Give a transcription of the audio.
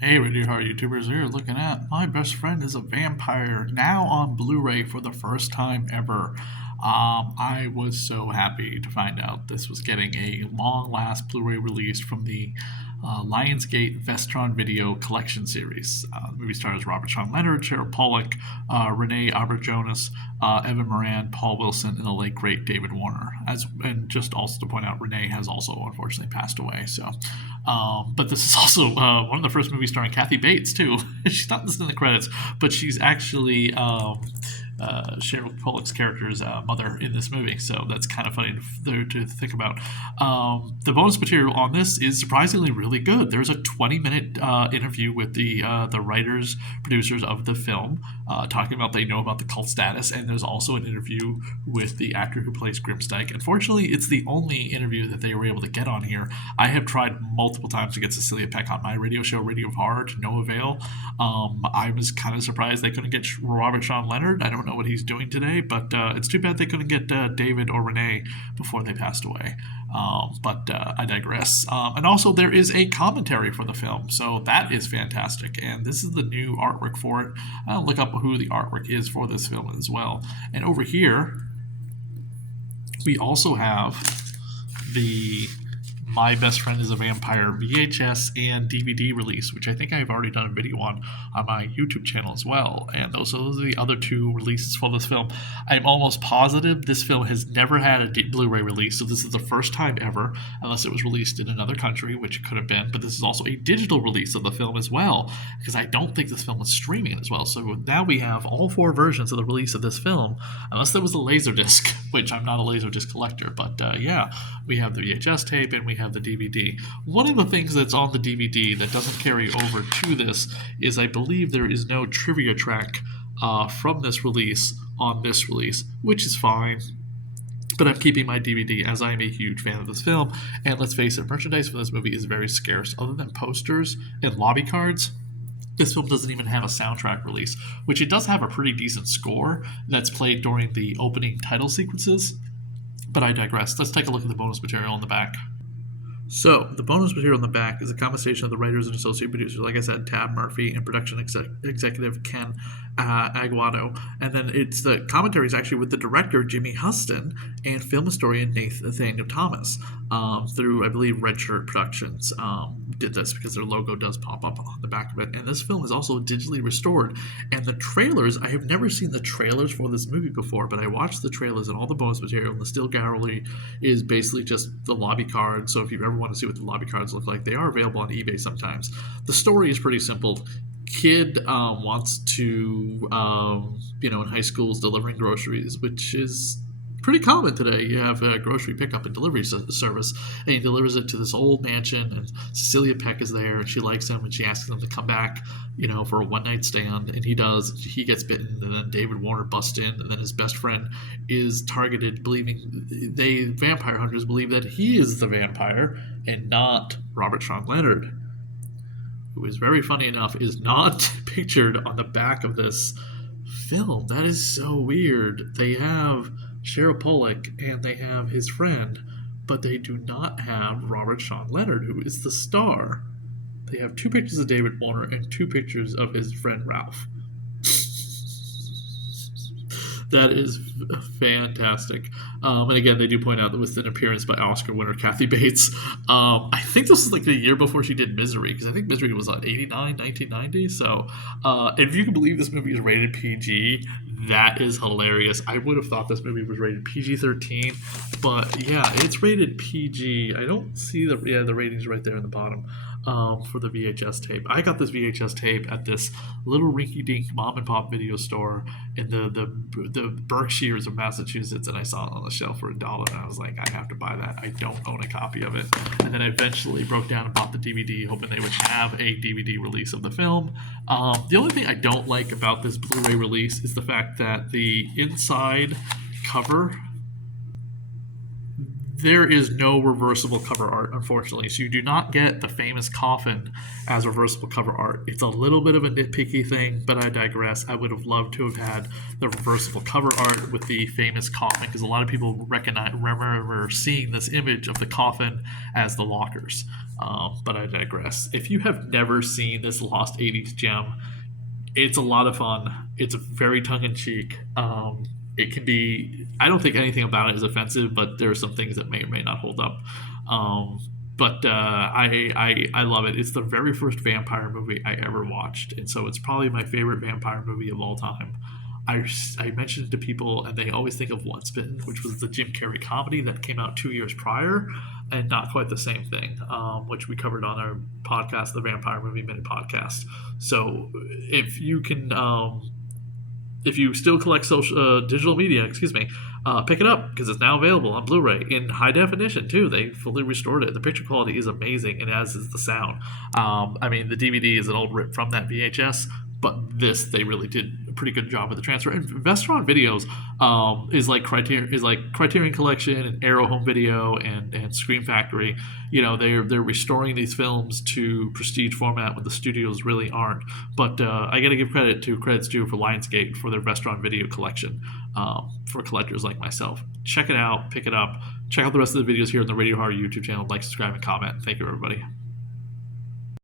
Hey, Radio Heart YouTubers here looking at My Best Friend is a Vampire now on Blu ray for the first time ever. I was so happy to find out this was getting a long last Blu ray release from the Lionsgate Vestron Video Collection Series. The movie stars Robert Sean Leonard, Cheryl Pollack, Renee Auberjonois, Evan Moran, Paul Wilson, and the late great David Warner. And just also to point out, Renee has also unfortunately passed away. But this is also one of the first movies starring Kathy Bates too. She's not listed in the credits, but she's actually Cheryl Pollack's character's mother in this movie. So that's kind of funny to think about. The bonus material on this is surprisingly really good. There's a 20-minute interview with the writers, producers of the film, talking about they know about the cult status, and there's also an interview with the actor who plays Grimstike. Unfortunately, it's the only interview that they were able to get on here. I have tried multiple times to get Cecilia Peck on my radio show, Radio of Horror, to no avail. I was kind of surprised they couldn't get Robert Sean Leonard. I don't know what he's doing today, but it's too bad they couldn't get David or Renee before they passed away. But I digress. And also, there is a commentary for the film, so that is fantastic. And this is the new artwork for it. I'll look up who the artwork is for this film as well. And over here, we also have the My Best Friend is a Vampire VHS and DVD release, which I think I've already done a video on my YouTube channel as well. And those are the other two releases for this film. I'm almost positive this film has never had a Blu-ray release, so this is the first time ever, unless it was released in another country, which it could have been. But this is also a digital release of the film as well, because I don't think this film was streaming as well. So now we have all four versions of the release of this film, unless there was a Laserdisc, which I'm not a Laserdisc collector. But yeah, we have the VHS tape and we have the DVD. One of the things that's on the DVD that doesn't carry over to this is I believe there is no trivia track from this release on this release, which is fine. But I'm keeping my DVD as I'm a huge fan of this film. And let's face it, merchandise for this movie is very scarce. Other than posters and lobby cards, this film doesn't even have a soundtrack release, which it does have a pretty decent score that's played during the opening title sequences. But I digress. Let's take a look at the bonus material on the back. So, the bonus material in the back is a conversation of the writers and associate producers, like I said, Tab Murphy, and production executive Ken Aguado. And then it's the commentary is actually with the director, Jimmy Huston, and film historian Nathaniel Thomas, through, I believe, Red Shirt Productions. Did this because their logo does pop up on the back of it. And this film is also digitally restored. And the trailers, I have never seen the trailers for this movie before, but I watched the trailers and all the bonus material, and the still gallery is basically just the lobby cards. So if you ever want to see what the lobby cards look like, they are available on eBay sometimes. The story is pretty simple. Kid wants to, in high schools delivering groceries, which is pretty common today. You have a grocery pickup and delivery service, and he delivers it to this old mansion, and Cecilia Peck is there, and she likes him, and she asks him to come back, for a one-night stand, and he does. He gets bitten, and then David Warner busts in, and then his best friend is targeted, believing vampire hunters believe that he is the vampire and not Robert Sean Leonard, who is very funny enough, is not pictured on the back of this film. That is so weird. They have Cheryl Pollack and they have his friend, but they do not have Robert Sean Leonard, who is the star. They have two pictures of David Warner and two pictures of his friend Ralph. That is fantastic. And again, they do point out that with an appearance by Oscar winner Kathy Bates. I think this is like the year before she did Misery, because I think Misery was on 89, 1990. So if you can believe this movie is rated PG, that is hilarious. I would have thought this movie was rated PG-13, but yeah, it's rated PG. I don't see the ratings right there in the bottom. For the VHS tape. I got this VHS tape at this little rinky-dink mom-and-pop video store in the Berkshires of Massachusetts, and I saw it on the shelf for $1, and I was like, I have to buy that. I don't own a copy of it. And then I eventually broke down and bought the DVD, hoping they would have a DVD release of the film. The only thing I don't like about this Blu-ray release is the fact that the inside cover, There is no reversible cover art, unfortunately. So you do not get the famous coffin as reversible cover art. It's a little bit of a nitpicky thing, but I digress. I would have loved to have had the reversible cover art with the famous coffin because a lot of people remember seeing this image of the coffin as the lockers. But I digress. If you have never seen this lost 80s gem, it's a lot of fun. It's very tongue in cheek. It can be. I don't think anything about it is offensive, but there are some things that may or may not hold up. Um, but I love it. It's the very first vampire movie I ever watched, and so it's probably my favorite vampire movie of all time. I mentioned it to people, and they always think of Once Bitten, which was the Jim Carrey comedy that came out 2 years prior, and not quite the same thing, which we covered on our podcast, the Vampire Movie Minute podcast. So if you can, if you still collect social digital media, excuse me, pick it up because it's now available on Blu-ray in high definition too. They fully restored it. The picture quality is amazing, and as is the sound. I mean, the DVD is an old rip from that VHS, but this they really did a pretty good job with the transfer. And Vestron Videos is like Criterion Collection and Arrow Home Video and Scream Factory. You know, they're restoring these films to prestige format when the studios really aren't. But I got to give credits due for Lionsgate for their Vestron Video collection for collectors like myself. Check it out, pick it up. Check out the rest of the videos here on the Radio Horror YouTube channel. Like, subscribe, and comment. Thank you, everybody.